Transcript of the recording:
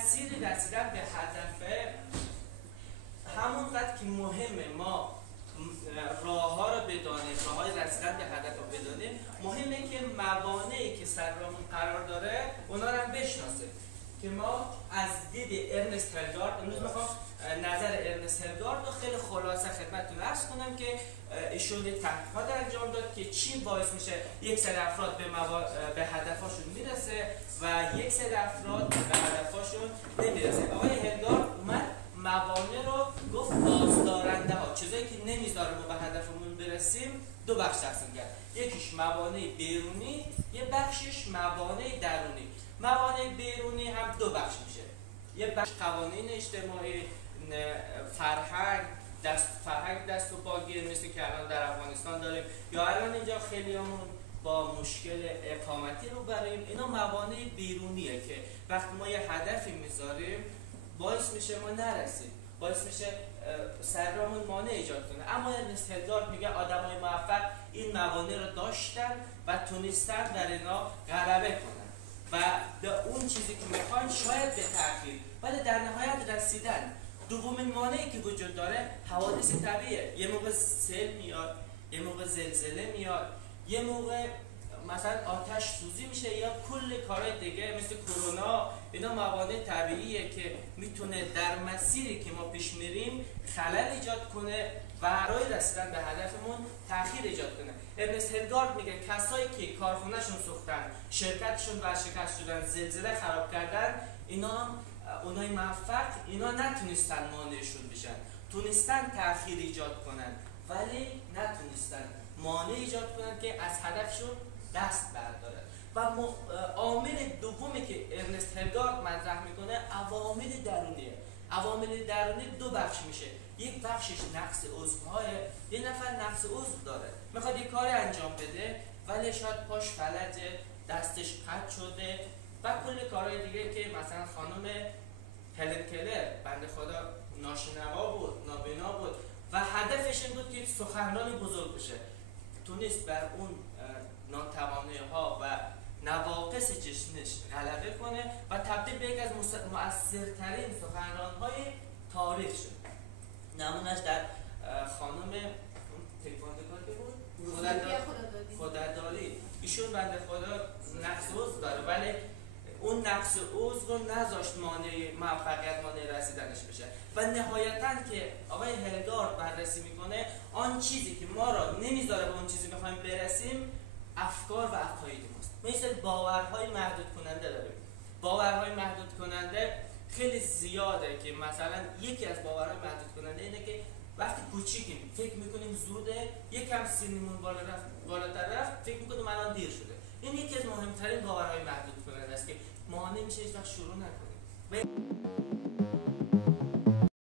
مسیر رسیدن به هدف همونقدر که مهمه ما راه ها رو بدانیم، راه های رسیدن به هدف رو بدانیم، مهمه که موانعی که سر راهمون قرار داره اونا رو هم بشناسیم. که ما از دید ارنست هلگارد، امروز میخوام نظر ارنست هلگارد رو خیلی خلاصه خدمتتون عرض کنم که ایشون یک تحقیقات انجام داد که چی باعث میشه یک سری افراد به هدفاشون میرسه و یک سری افراد به هدفاشون نمیرسه. آقای هلگارد اومد موانع رو گفت بازدارنده ها، چیزایی که نمیذاره ما به هدفمون برسیم دو بخش تقسیم کرد. یکیش موانع بیرونی، یه بخشش موانع درونی. موانع بیرونی هم دو بخش میشه. یه بخش قوانین اجتماعی، فرهنگ دست و پاگیر مثل که الان در افغانستان داریم یا الان اینجا خیلیامون با مشکل اقامتی رو بریم. اینا موانع بیرونیه که وقتی ما یه هدفی میذاریم باعث میشه ما نرسیم، باعث میشه سر راهمون مانع ایجاد کنه. اما ارنست هلگارد میگه آدمای موفق این موانع رو داشتن و تونستن در اینا غلبه کنن و به اون چیزی که میخوان شاید به تأخیر ولی در نهایت رسیدن. دومین مانعی که وجود داره حوادث طبیعیه. یه موقع سیل میاد، یه موقع زلزله میاد، یه موقع مثلا آتش سوزی میشه یا کل کارهای دیگه مثل کرونا. اینا موانع طبیعیه که میتونه در مسیری که ما پیش میریم خلل ایجاد کنه و برای رسیدن به هدفمون تأخیر ایجاد کنه. ارنست هلگارد میگه کسایی که کارخونهشون سوختن، شرکتشون ورشکست شدن، زلزله خراب کردن، اینا هم اونای موفق اینا نتونستن مانعشون بشن، تونستن تأخیر ایجاد کنن ولی نتونستن مانع ایجاد کنن که از هدفشون دست بردارن. و عامل دومی که ارنست هلگارد مطرح میکنه عوامل درونیه. عوامل درونی دو بخش میشه. یک بخشش نقص عضوهای، یه نفر نقص عضو داره، میخواد یه کاری انجام بده ولی شاید پاش فلجه، دستش قطع شده و کل کارهای دیگه که مثلا خانم هلن کلر بنده خدا ناشنوا بود، نابینا بود و هدفش این بود که سخنرانی بزرگ بشه. تونست بر اون ناتوانی ها و نواقص جسمش غلبه کنه و تبدیل به یک از مؤثرترین سخنران های تاریخ شد. نمونش در خانم تکواندوکار که بود خداداری. ایشون بنده خدا نقص عضو داره ولی اون نقص عضو رو نذاشت مانع موفقیت، مانع رسیدنش بشه. و نهایتاً که آقای هلگارد بررسی میکنه آن چیزی که ما را نمیذاره به اون چیزی بخوایم برسیم افکار و عقاید ماست. مثل باورهای محدود کننده داریم. باورهای محدود کننده خیلی زیاده که مثلا یکی از باورهای محدود کننده اینه که وقتی کوچیکیم فکر میکنیم زوده، یکم سنمون بالاتر رفت فکر میکنیم الان دیر شده. این یکی از مهمترین باورهای محدود کننده است که مانع میشه هیچ وقت شروع نکنیم.